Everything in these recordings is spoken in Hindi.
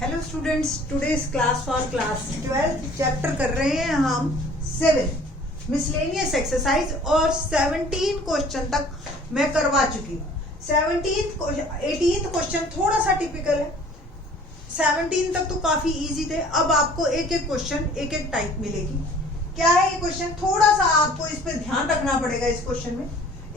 Hello students, today's class for class 12 chapter कर रहे हैं हम 7 मिसलेनियस एक्सरसाइज और 17 क्वेश्चन तक मैं करवा चुकी हूँ। 18th क्वेश्चन थोड़ा सा टिपिकल है, 17 तक तो काफी इजी थे। अब आपको एक एक क्वेश्चन एक एक टाइप मिलेगी। क्या है ये क्वेश्चन, थोड़ा सा आपको इस पे ध्यान रखना पड़ेगा। इस क्वेश्चन में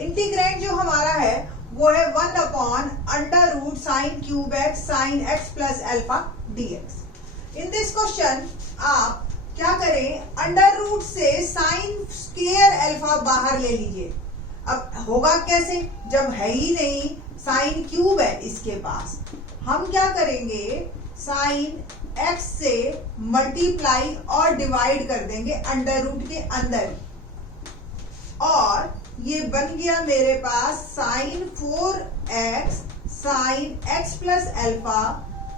इंटीग्रैंड जो हमारा है वो है 1 upon under root sine cube x sine x plus alpha dx। In this question आप क्या करें, अंडर रूट से साइन स्क्वायर अल्फा बाहर ले लीजिए। अब होगा कैसे, जब है ही नहीं, साइन क्यूब है इसके पास, हम क्या करेंगे, साइन एक्स से मल्टीप्लाई और डिवाइड कर देंगे अंडर रूट के अंदर, और ये बन गया मेरे पास sine 4x sine x plus alpha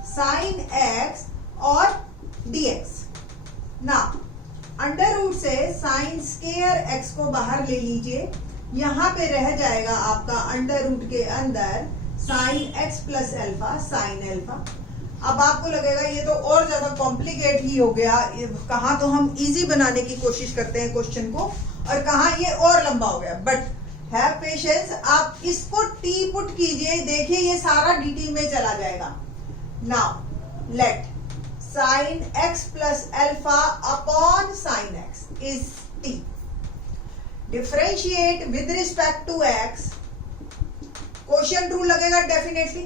sine x और dx। ना अंडर रूट से साइन स्क्वायर x को बाहर ले लीजिए, यहां पे रह जाएगा आपका अंडर रूट के अंदर sine x plus alpha sine alpha. अब आपको लगेगा ये तो और ज्यादा कॉम्प्लिकेट ही हो गया, कहाँ तो हम इजी बनाने की कोशिश करते हैं क्वेश्चन को और कहाँ ये और लंबा हो गया। बट हैव पेशेंस, आप इसको टी पुट कीजिए, देखिए ये सारा dt में चला जाएगा। Now let sine x plus alpha upon sine x is t। Differentiate with respect to x, question true लगेगा डेफिनेटली।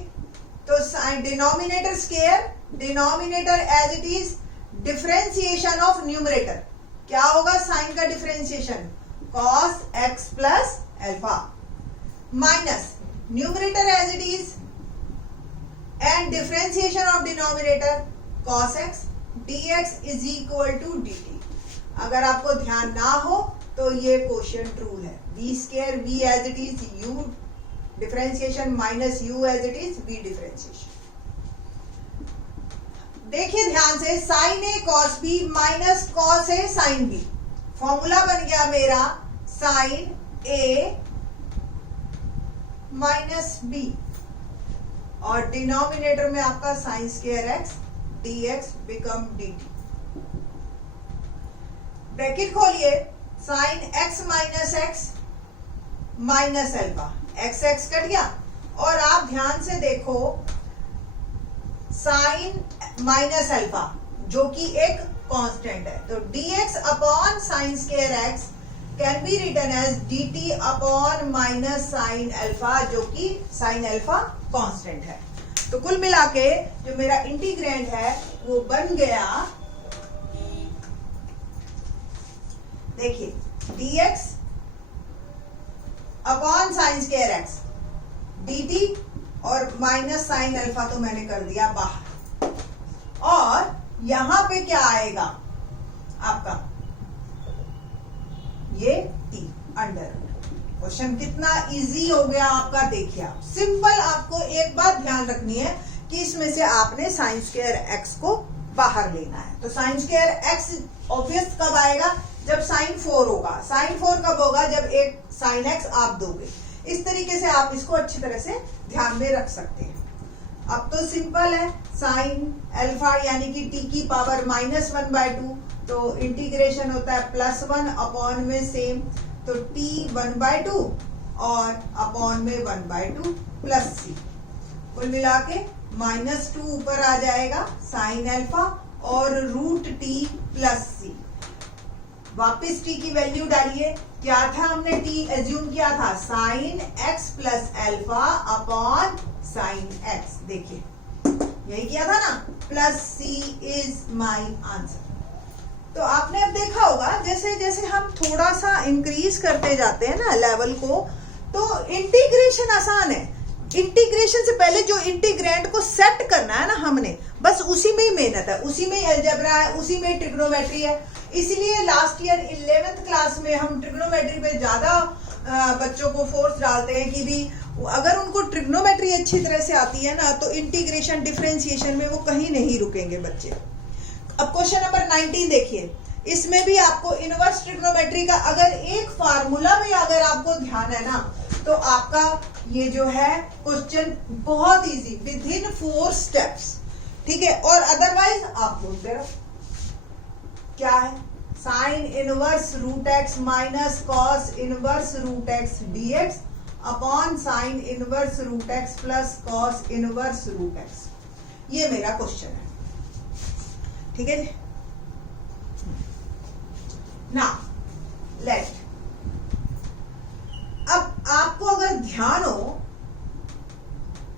तो denominator square, denominator as it is, differentiation of numerator क्या होगा, साइन का differentiation cos x plus alpha minus numerator as it is and differentiation of denominator cos x dx is equal to dt। अगर आपको ध्यान ना हो तो ये क्वेश्चन ट्रू है। v square v as it is, u differentiation minus u as it is, v differentiation. देखिए ध्यान से, sine A cos B minus cos A sine B, formula बन गया मेरा साइन ए माइनस बी, और डिनोमिनेटर में आपका sine square X dx become dt। Bracket खोलिए, sine x minus X minus alpha, X X cut गया, और आप ध्यान से देखो साइन माइनस अल्फा जो कि एक कांस्टेंट है, तो dx upon sine square x can be written as dt upon minus sine alpha, जो कि साइन अल्फा कांस्टेंट है। तो कुल मिला के जो मेरा इंटीग्रैंड है वो बन गया, देखिए dx upon sine square x dt और माइनस साइन अल्फा तो मैंने कर दिया बाहर, और यहां पे क्या आएगा आपका, ये t अंडर। क्वेश्चन कितना इजी हो गया आपका, देखिए आप सिंपल। आपको एक बात ध्यान रखनी है कि इसमें से आपने साइन स्क्वायर x को बाहर लेना है। तो साइन स्क्वायर x ऑब्वियस कब आएगा, जब साइन 4 होगा। साइन 4 कब होगा, जब एक साइन x आप दोगे। इस तरीके से आप इसको अच्छी तरह से ध्यान में रख सकते हैं। अब तो सिंपल है, साइन अल्फा यानी कि t की पावर -1/2, तो इंटीग्रेशन होता है +1 अपॉन में सेम, तो t 1/2 और अपॉन में 1/2 प्लस c, कुल मिला के -2 ऊपर आ जाएगा साइन अल्फा और रूट t प्लस c। वापिस t की वैल्यू डालिए, क्या था हमने t एज्यूम किया था, sine x plus alpha upon sine x, देखिए यही किया था ना, plus c is my answer. तो आपने अब देखा होगा जैसे जैसे हम थोड़ा सा इंक्रीज करते जाते हैं ना लेवल को, तो इंटीग्रेशन आसान है। इंटीग्रेशन से पहले जो इंटीग्रैंड को सेट करना है ना हमने, बस उसी में ही मेहनत है, उसी में अलजेब्रा है, उसी में ट्रिग्नोमेट्री है। इसलिए लास्ट ईयर 11th क्लास में हम ट्रिग्नोमेट्री पे ज्यादा बच्चों को फोर्स डालते हैं कि भी अगर उनको ट्रिग्नोमेट्री अच्छी तरह से आती है ना, तो इंटीग्रेशन डिफरेंशिएशन में वो कहीं नहीं रुकेंगे बच्चे। अब क्वेश्चन नंबर 19 देखिए, इसमें भी आपको इनवर्स ट्रिग्नोमेट्री का अगर एक फार्मूला में अगर आपको ध्यान है ना, तो आपका ये जो है क्वेश्चन बहुत इजी, विद इन 4 स्टेप्स। ठीक है, और अदरवाइज आप बोलते रहो क्या है, sine inverse root x minus cos inverse root x dx upon sine inverse root x plus cos inverse root x. ये मेरा क्वेश्चन है, ठीक है जी। ना लेट, अब आपको अगर ध्यान हो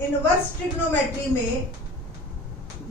इनवर्स ट्रिग्नोमेट्री में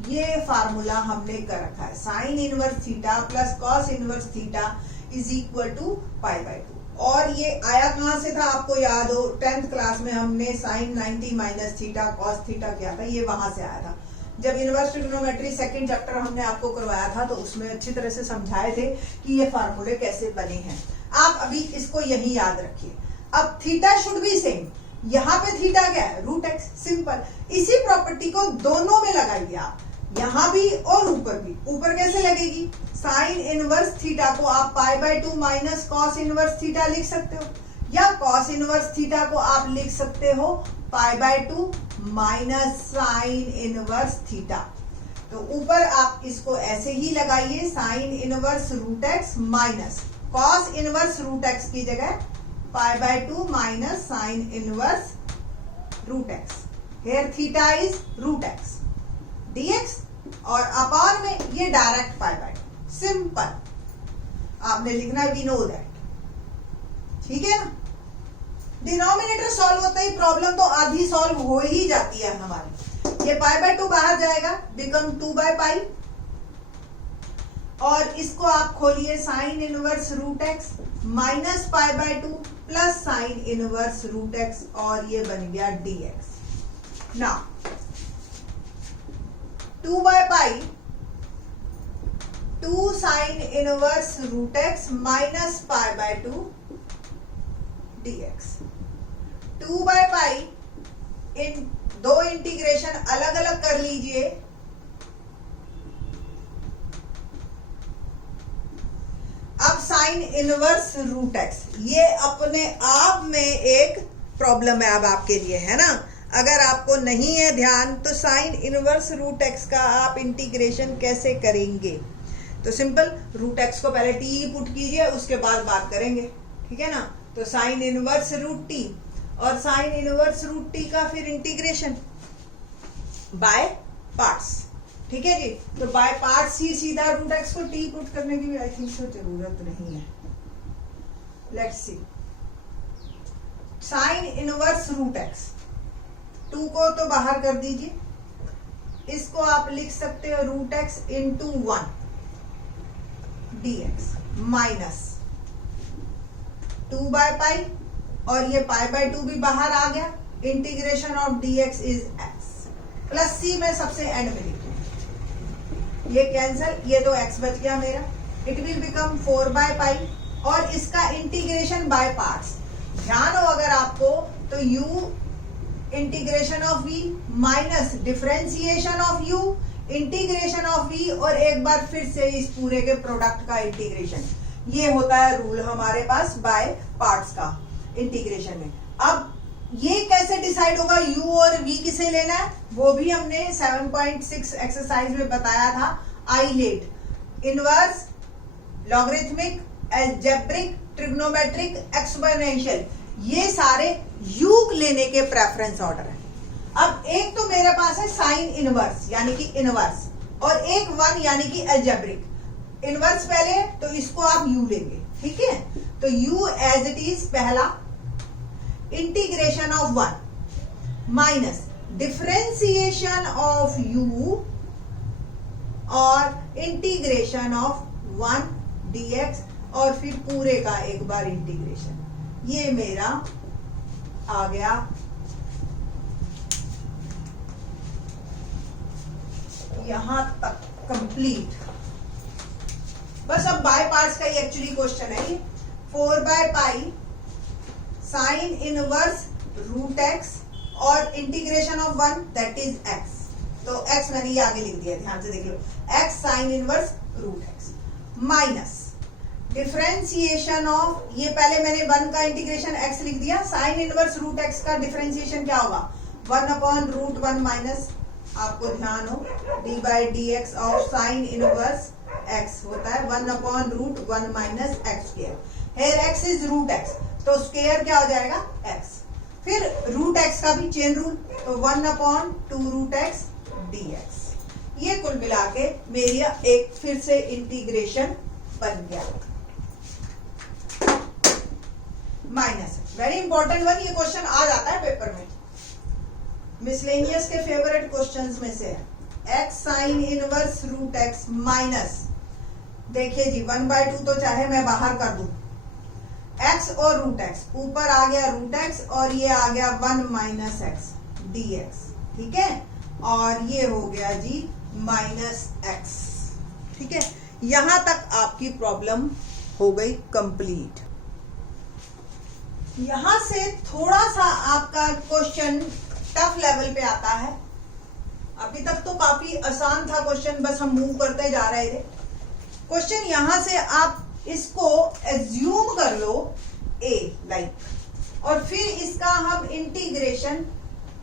ये फार्मूला हमने कर रखा है, sine inverse theta plus cos inverse theta is equal to pi by 2। और ये आया कहां से था आपको याद हो, 10th क्लास में हमने sine 90 minus theta cos theta किया था, ये वहां से आया था। जब इनवर्स ट्रिग्नोमेट्री सेकंड चैप्टर हमने आपको करवाया था तो उसमें अच्छी तरह से समझाए थे कि ये फार्मूले कैसे बने हैं। आप अभी इसको यही याद रखिए। अब थीटा शुड बी सेम, यहाँ पे थीटा क्या है, रूट एक्स, सिंपल। इसी प्रॉपर्टी को दोनों में लगाइए आप, यहां भी और ऊपर भी। ऊपर कैसे लगेगी, साइन इनवर्स थीटा को आप पाई by 2 minus cos inverse theta लिख सकते हो, या कॉस इनवर्स थीटा को आप लिख सकते हो pi by 2 minus sine inverse theta. तो ऊपर आप इसको ऐसे ही लगाइए, sine inverse root x minus cos inverse root x की जगह pi by 2 minus sine inverse root x. Here theta is root x dx और अपॉन में ये डायरेक्ट पाई बाय 2, सिंपल। आपने लिखना वी नो दैट, ठीक है ना। डिनोमिनेटर सॉल्व होता ही प्रॉब्लम तो आधी सॉल्व हो ही जाती है हमारी। ये पाई बाय 2 बाहर जाएगा, बिकम 2 बाय पाई, और इसको आप खोलिए sine inverse root x minus pi by 2 plus sine inverse root X, और ये बन गया dx। ना 2 by pi 2 sine inverse root x minus pi by 2 dx। 2 by pi इन दो इंटीग्रेशन अलग अलग कर लीजिए, अब साइन इनवर्स रूट एक्स, ये अपने आप में एक प्रॉब्लम है अब आपके लिए, है ना। अगर आपको नहीं है ध्यान तो साइन इनवर्स रूट एक्स का आप इंटीग्रेशन कैसे करेंगे, तो सिंपल रूट एक्स को पहले टी पुट कीजिए, उसके बाद बात करेंगे, ठीक है ना। तो साइन इनवर्स रूट टी और साइन इनवर्स रूट टी का फिर इंटीग्रेशन बाय पार्ट्स, ठीक है जी। तो बाय पार्ट्स ही सीधा रूट एक्स को टी पुट करने की भी आई थिंक सो जरूरत नहीं है। Let's see, sine inverse root x 2 को तो बाहर कर दीजिए, इसको आप लिख सकते हो root X into 1 dx minus 2 by pi, और ये पाई बाय 2 भी बाहर आ गया, integration of dx is x plus C में सबसे एंड में लिखूं, ये कैंसल, ये तो x बच गया मेरा, it will become 4 by pi, और इसका इंटीग्रेशन बाय पार्ट्स। ध्यान हो अगर आपको तो u integration of v minus differentiation of u integration of v, और एक बार फिर से इस पूरे के प्रोडक्ट का इंटीग्रेशन। ये होता है रूल हमारे पास बाय पार्ट्स का इंटीग्रेशन में। अब ये कैसे डिसाइड होगा u और v किसे लेना है, वो भी हमने 7.6 एक्सरसाइज में बताया था। ILATE, inverse, logarithmic, algebraic, trigonometric, exponential, ये सारे u लेने के प्रेफरेंस ऑर्डर है। अब एक तो मेरे पास है साइन इनवर्स यानी कि इनवर्स, और एक 1 यानी कि अलजेब्रिक। इनवर्स पहले तो इसको आप u लेंगे, ठीक है। तो u एज इट इज पहला integration of 1 minus differentiation of u और इंटीग्रेशन ऑफ 1 dx, और फिर पूरे का एक बार इंटीग्रेशन। ये मेरा आ गया यहां तक कंप्लीट। बस अब बाय पार्ट्स का ही एक्चुअली क्वेश्चन है। 4 by pi sine inverse root X और integration of 1 that is x। तो x मैंने ये आगे लिख दिया, ध्यान से देख लो, x sine inverse root x minus differentiation of, ये पहले मैंने 1 का इंटीग्रेशन x लिख दिया, साइन इनवर्स रूट x का डिफरेंशिएशन क्या होगा 1 अपॉन रूट 1 माइनस आपको ध्यान हो, d by d x of sine inverse x होता है 1/√1 minus x square. Here x is root x, तो स्क्वायर क्या हो जाएगा एक्स। फिर रूट एक्स का भी चेन रूल, तो 1/2√x dx। ये कुल मिला के मेरी एक फिर से इंटीग्रेशन बन गया। माइनस, वेरी इंपॉर्टेंट वन, ये क्वेश्चन आ जाता है पेपर में, मिसलेनियस के फेवरेट क्वेश्चंस में से है। X sine inverse root x minus, देखिए जी 1/2 तो चाहे मैं बाहर कर दूं, x और रूट एक्स, ऊपर आ गया रूट एक्स और ये आ गया 1 माइनस एक्स dx, ठीक है, और ये हो गया जी माइनस एक्स, ठीक है। यहां तक आपकी प्रॉब्लम हो गई कंप्लीट। यहां से थोड़ा सा आपका क्वेश्चन टफ लेवल पे आता है। अभी तक तो काफी आसान था क्वेश्चन, बस हम मूव करते जा रहे थे। क्वेश्चन यहां से आप इसको एज्यूम कर लो a लाइक, और फिर इसका हम इंटीग्रेशन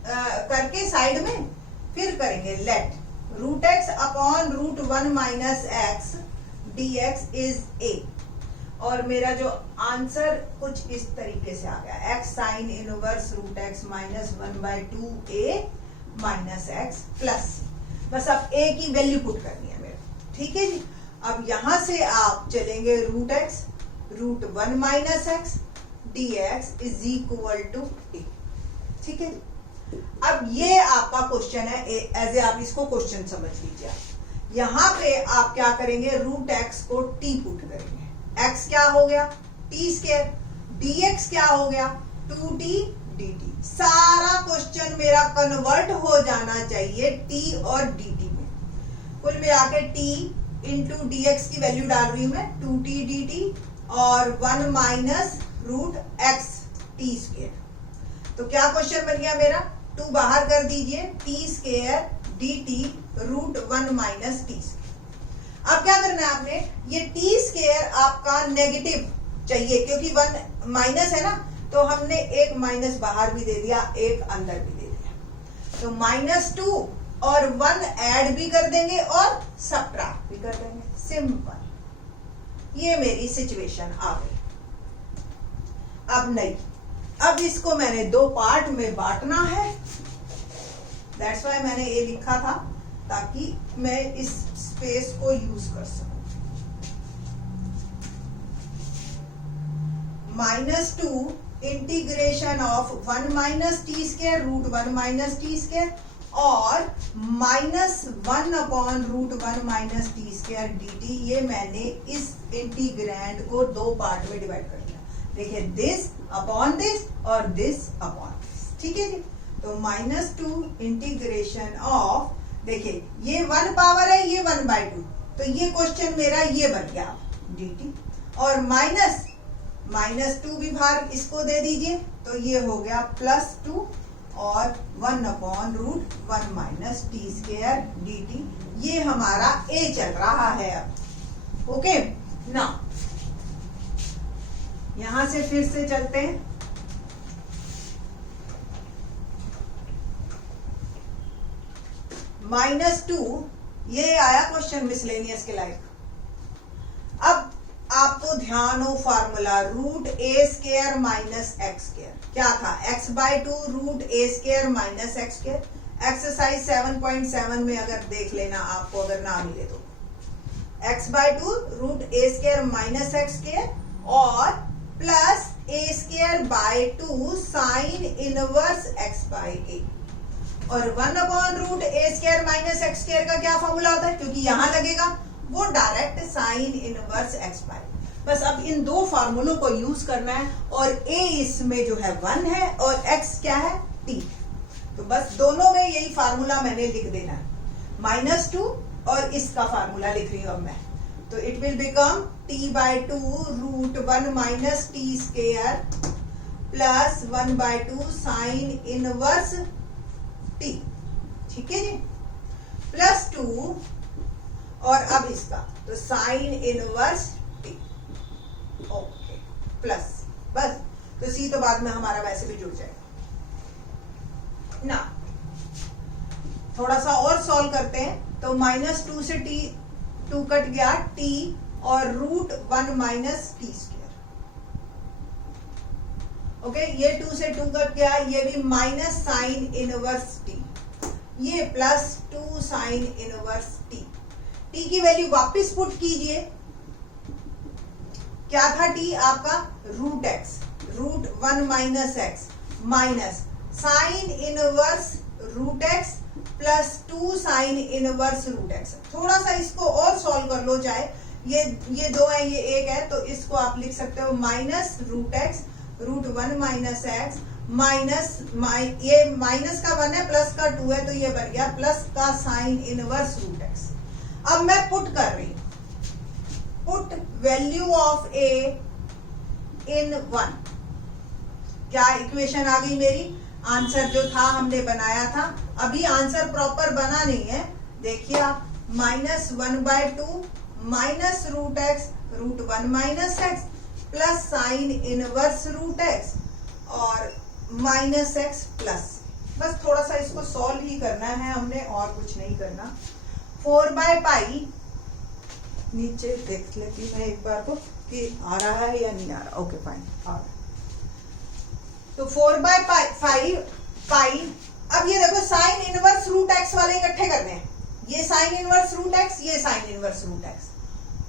करके साइड में फिर करेंगे let root x upon √1 minus x dx is a, और मेरा जो आंसर कुछ इस तरीके से आ गया, x sine inverse root x minus 1/2a minus x plus, बस अब a की वैल्यू पुट करनी है मेरे, ठीक है जी। अब यहां से आप चलेंगे root x √1 minus x dx is equal to a, ठीक है जी। अब ये आपका क्वेश्चन है, एज ए आप इसको क्वेश्चन समझ लीजिए। यहां पे आप क्या करेंगे, रूट एक्स को t पुट करेंगे, x क्या हो गया t स्क्वायर, dx क्या हो गया 2t dt। सारा क्वेश्चन मेरा कन्वर्ट हो जाना चाहिए t और dt में। कुल मिला के t इंटू dx की वैल्यू डाल रही हूं मैं 2t dt और 1 minus root x t square. तो क्या क्वेश्चन बन गया मेरा, 2 बाहर कर दीजिए, t square dt √1 minus T square. अब क्या करना है आपने, ये टी स्क्वायर आपका नेगेटिव चाहिए, क्योंकि 1 माइनस है ना, तो हमने एक माइनस बाहर भी दे दिया, एक अंदर भी दे दिया, तो -2 और 1 ऐड भी कर देंगे और सबट्रैक्ट भी कर देंगे, सिंपल। ये मेरी सिचुएशन आ गई। अब नहीं, अब इसको मैंने 2 पार्ट में बांटना है, दैट्स वाई मैंने ये लिखा था, ताकि मैं इस स्पेस को यूज कर सकूं। -2 integration of 1 minus T square √1 minus T square और -1/√1 माइनस टी स्क्वायर dt। ये मैंने इस इंटीग्रैंड को 2 पार्ट में डिवाइड कर दिया। देखिए दिस अपॉन दिस और दिस अपॉन दिस, ठीक है जी। तो -2 इंटीग्रेशन ऑफ, देखिए ये 1 पावर है, ये 1/2, तो ये क्वेश्चन मेरा ये बन गया dt, और -2 भी बाहर इसको दे दीजिए, तो ये हो गया +2 और 1/√1 माइनस टी स्क्वायर dt। ये हमारा a चल रहा है अब, ओके ना। यहां से फिर से चलते हैं, -2, ये आया क्वेश्चन मिसलेनियस के लायक। अब आपको ध्यान हो formula, √a² minus x square क्या था, x/2 √a² minus x square. Exercise 7.7 में अगर देख लेना आपको, अगर ना मिले तो x/2 √a² minus x square और plus a²/2 sine inverse x/a, और 1/√a² माइनस x स्क्वायर का क्या फॉर्मूला होता है, क्योंकि यहां लगेगा वो डायरेक्ट साइन इनवर्स x/। बस अब इन 2 फार्मूलों को यूज करना है, और a इसमें जो है 1 है और x क्या है t, तो बस दोनों में यही फार्मूला मैंने लिख देना है, -2 और इसका फार्मूला लिख रही हूं अब मैं, तो it will become t/2 √1 minus T square plus 1/2 sine inverse t, ठीक है जी, +2 और अब इसका तो sine inverse t, okay, plus, बस। तो सी तो बाद में हमारा वैसे भी जुड़ जाएगा ना। थोड़ा सा और सॉल्व करते हैं तो -2 से टू कट गया t और √1 माइनस टी स्क्वायर। ओके, ये 2 से 2 कट गया, ये भी माइनस साइन इनवर्स t, ये plus 2 sine inverse t। t की वैल्यू वापस पुट कीजिए, क्या था t आपका √x, √1 minus x minus sine inverse √x plus 2 sine inverse √x। थोड़ा सा इसको और सॉल्व कर लो, चाहे ये 2 है ये 1 है, तो इसको आप लिख सकते हो minus √x √1 minus x minus ये माइनस का 1 है प्लस का 2 है, तो ये बन गया प्लस का साइन इनवर्स √x। अब मैं पुट कर रही हूं, पुट वैल्यू ऑफ a इन 1। क्या इक्वेशन आ गई मेरी? आंसर जो था हमने बनाया था, अभी आंसर प्रॉपर बना नहीं है, देखिए आप, -1/2 minus √x √1 minus x plus sine inverse √x और माइनस x प्लस, बस थोड़ा सा इसको सॉल्व ही करना है हमने और कुछ नहीं करना। 4/π, नीचे देख लेती मैं एक बार को कि आ रहा है या नहीं आ रहा। ओके फाइन, आ रहा है। तो 4/5। अब ये देखो साइन इनवर्स √x वाले इकट्ठे करने हैं, ये साइन इनवर्स √x, ये साइन इनवर्स √x,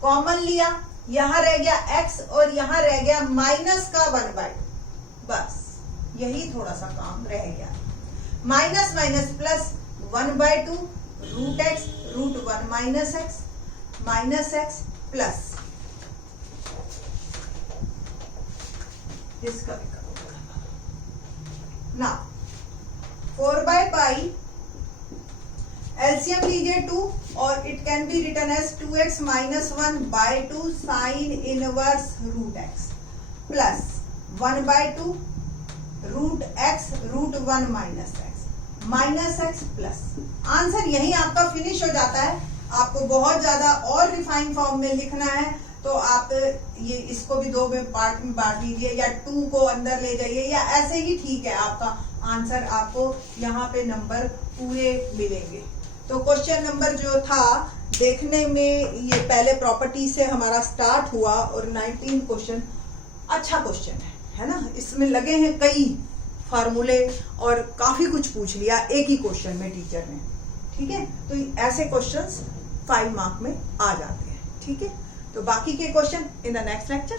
कॉमन लिया, यहां रह गया x और यहां रह गया माइनस का 1/2, बस यही थोड़ा सा काम रह गया। Minus minus plus 1/2 √x √1 minus x plus इसका भी ना 4/π एलसीएम लीजिए 2 और it can be written as 2x - 1/2 sine inverse √x plus 1/2 √x √1 minus x plus. Answer यही आपका फिनिश हो जाता है। आपको बहुत ज्यादा और रिफाइन फॉर्म में लिखना है तो आप ये इसको भी 2 पार्ट में बांट दीजिए या 2 को अंदर ले जाइए या ऐसे ही ठीक है, आपका आंसर आपको यहाँ पे नंबर पूरे मिलेंगे। तो क्वेश्चन नंबर जो था देखने में ये पहले प्रॉपर्टी से हमारा स्टार्ट हुआ और 19 क्वेश्चन अच्छा क्वेश्चन है ना, इसमें लगे हैं कई फार्मूले और काफी कुछ पूछ लिया एक ही क्वेश्चन में टीचर ने। ठीक है, तो ऐसे क्वेश्चंस 5 मार्क में आ जाते हैं। ठीक है, तो बाकी के question in the next lecture